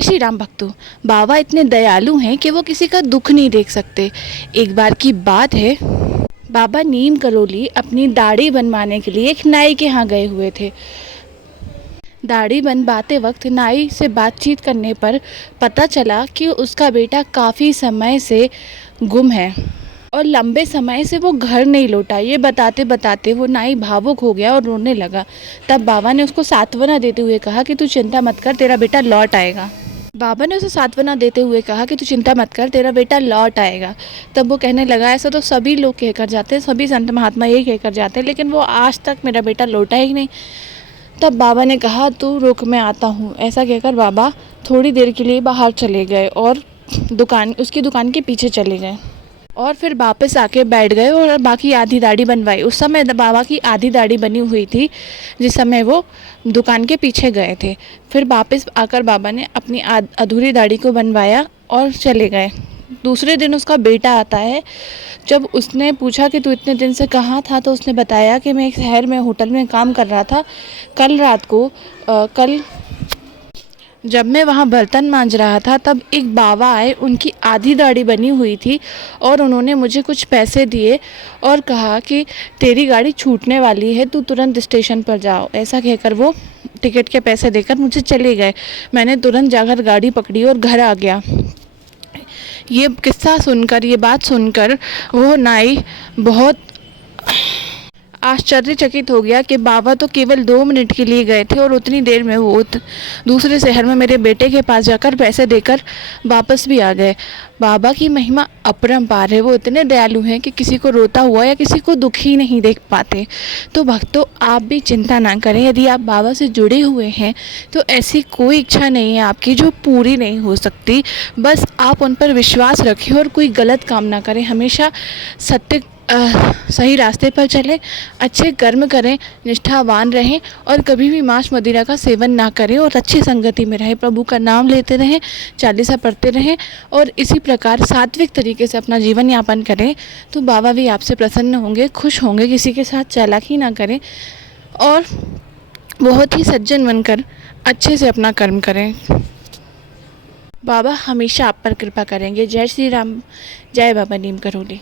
श्री राम भक्तों, बाबा इतने दयालु हैं कि वो किसी का दुख नहीं देख सकते। एक बार की बात है, बाबा नीम करोली अपनी दाढ़ी बनवाने के लिए एक नाई के यहाँ गए हुए थे। दाढ़ी बनवाते वक्त नाई से बातचीत करने पर पता चला कि उसका बेटा काफ़ी समय से गुम है और लंबे समय से वो घर नहीं लौटा। ये बताते बताते वो नाई भावुक हो गया और रोने लगा। तब बाबा ने उसको सांत्वना देते हुए कहा कि तू चिंता मत कर, तेरा बेटा लौट आएगा। बाबा ने उसे सांत्वना देते हुए कहा कि तू चिंता मत कर, तेरा बेटा लौट आएगा। तब वो कहने लगा, ऐसा तो सभी लोग कहकर जाते हैं, सभी संत महात्मा यही कहकर जाते हैं, लेकिन वो आज तक मेरा बेटा लौटा ही नहीं। तब बाबा ने कहा, तू रुक, मैं आता हूँ। ऐसा कहकर बाबा थोड़ी देर के लिए बाहर चले गए और उसकी दुकान के पीछे चले गए और फिर वापस आके बैठ गए और बाकी आधी दाढ़ी बनवाई। उस समय बाबा की आधी दाढ़ी बनी हुई थी जिस समय वो दुकान के पीछे गए थे। फिर वापस आकर बाबा ने अपनी अधूरी दाढ़ी को बनवाया और चले गए। दूसरे दिन उसका बेटा आता है। जब उसने पूछा कि तू इतने दिन से कहाँ था, तो उसने बताया कि मैं एक शहर में होटल में काम कर रहा था। कल रात को जब मैं वहाँ बर्तन मांज रहा था तब एक बाबा आए, उनकी आधी दाढ़ी बनी हुई थी और उन्होंने मुझे कुछ पैसे दिए और कहा कि तेरी गाड़ी छूटने वाली है, तू तुरंत स्टेशन पर जाओ। ऐसा कहकर वो टिकट के पैसे देकर मुझे चले गए। मैंने तुरंत जाकर गाड़ी पकड़ी और घर आ गया। ये किस्सा सुनकर, ये बात सुनकर वो नाई बहुत आश्चर्यचकित हो गया कि बाबा तो केवल 2 मिनट के लिए गए थे और उतनी देर में वो दूसरे शहर में मेरे बेटे के पास जाकर पैसे देकर वापस भी आ गए। बाबा की महिमा अपरंपार है। वो इतने दयालु हैं कि किसी को रोता हुआ या किसी को दुखी नहीं देख पाते। तो भक्तों, आप भी चिंता ना करें। यदि आप बाबा से जुड़े हुए हैं तो ऐसी कोई इच्छा नहीं है आपकी जो पूरी नहीं हो सकती। बस आप उन पर विश्वास रखें और कोई गलत काम ना करें। हमेशा सही रास्ते पर चलें, अच्छे कर्म करें, निष्ठावान रहें और कभी भी मांस मदिरा का सेवन ना करें और अच्छी संगति में रहें। प्रभु का नाम लेते रहें, चालीसा पढ़ते रहें और इसी प्रकार सात्विक तरीके से अपना जीवन यापन करें तो बाबा भी आपसे प्रसन्न होंगे, खुश होंगे। किसी के साथ चालाकी ना करें और बहुत ही सज्जन बनकर अच्छे से अपना कर्म करें। बाबा हमेशा आप पर कृपा करेंगे। जय श्री राम, जय बाबा नीम करोली।